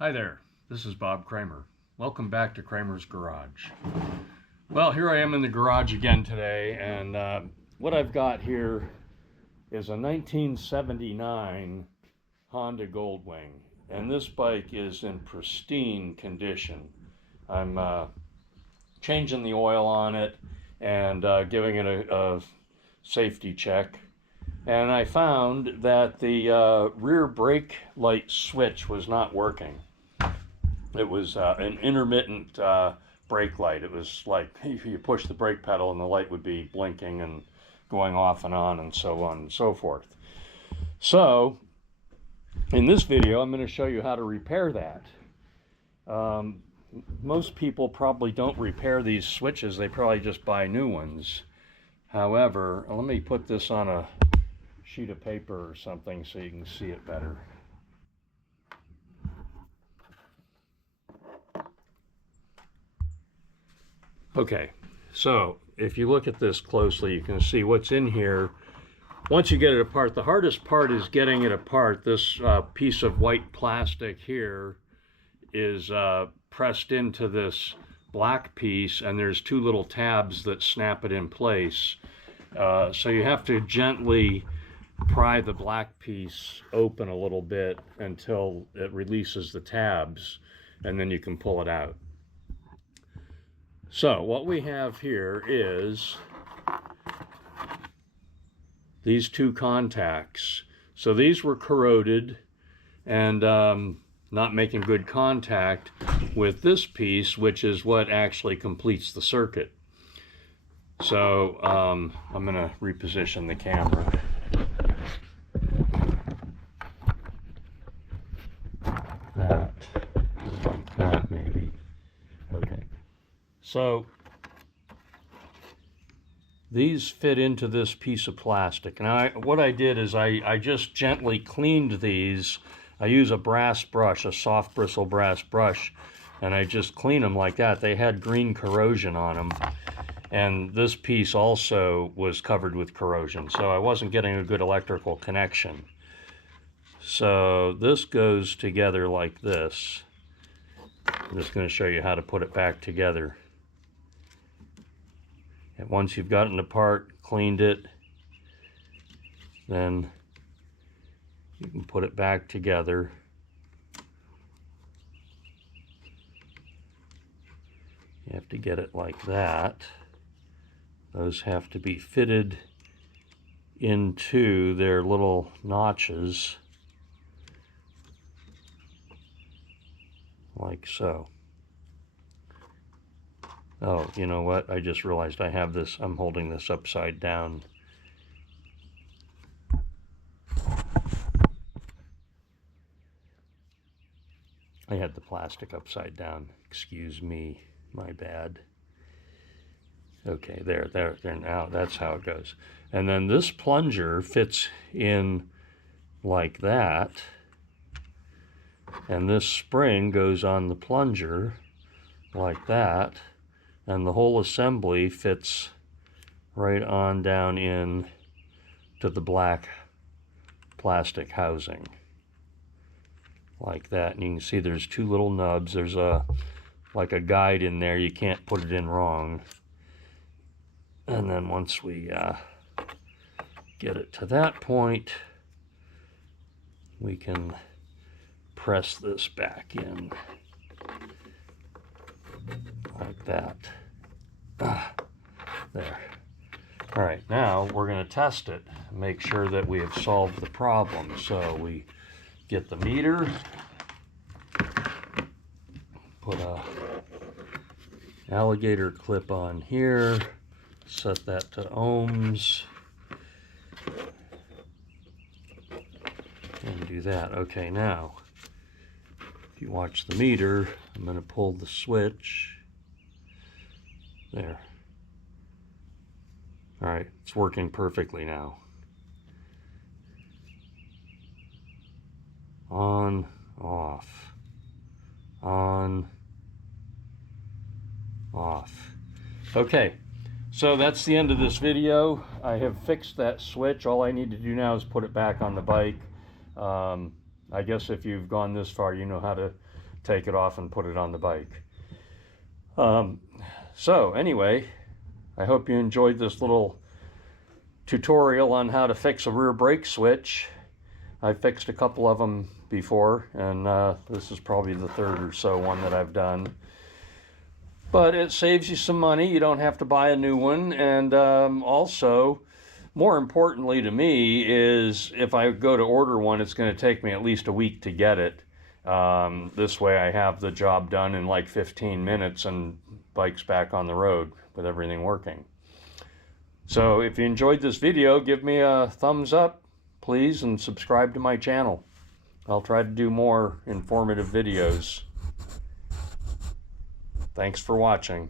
Hi there, this is Bob Kramer. Welcome back to Kramer's Garage. Well, here I am in the garage again today, and what I've got here is a 1979 Honda Goldwing, and this bike is in pristine condition. I'm changing the oil on it and giving it a safety check. And I found that the rear brake light switch was not working. It was an intermittent brake light. It was like you push the brake pedal and the light would be blinking and going off and on and so on and so forth. So in this video, I'm going to show you how to repair that. Most people probably don't repair these switches. They probably just buy new ones. However, let me put this on a sheet of paper or something so you can see it better. Okay, so if you look at this closely, you can see what's in here. Once you get it apart, the hardest part is getting it apart. This piece of white plastic here is pressed into this black piece, and there's two little tabs that snap it in place. So you have to gently pry the black piece open a little bit until it releases the tabs, and then you can pull it out. So what we have here is these two contacts. So these were corroded and not making good contact with this piece, which is what actually completes the circuit. So I'm going to reposition the camera. That maybe. Okay. So these fit into this piece of plastic. And what I did is I just gently cleaned these. I use a brass brush, a soft bristle brass brush, and I just clean them like that. They had green corrosion on them. And this piece also was covered with corrosion, so I wasn't getting a good electrical connection. So this goes together like this. I'm just going to show you how to put it back together. And once you've gotten it apart, cleaned it, then you can put it back together. You have to get it like that. Those have to be fitted into their little notches, like so. Oh, you know what? I just realized I have this, I'm holding this upside down. I had the plastic upside down. Excuse me, my bad. Okay, there now, that's how it goes. And then this plunger fits in like that. And this spring goes on the plunger like that. And the whole assembly fits right on down in to the black plastic housing. Like that. And you can see there's two little nubs. There's like a guide in there. You can't put it in wrong. And then once we get it to that point, we can press this back in like that. There. All right, now we're going to test it and make sure that we have solved the problem. So we get the meter, put a alligator clip on here, set that to ohms, and do that. Okay, now if you watch the meter, I'm going to pull the switch. There. All right, it's working perfectly now. On, off, on, off. Okay, so that's the end of this video. I have fixed that switch. All I need to do now is put it back on the bike. I guess if you've gone this far, you know how to take it off and put it on the bike. So anyway, I hope you enjoyed this little tutorial on how to fix a rear brake switch. I fixed a couple of them before, and this is probably the third or so one that I've done. But it saves you some money. You don't have to buy a new one. And also, more importantly to me, is if I go to order one, it's going to take me at least a week to get it. This way I have the job done in like 15 minutes and bike's back on the road with everything working. So if you enjoyed this video, give me a thumbs up, please, and subscribe to my channel. I'll try to do more informative videos. Thanks for watching.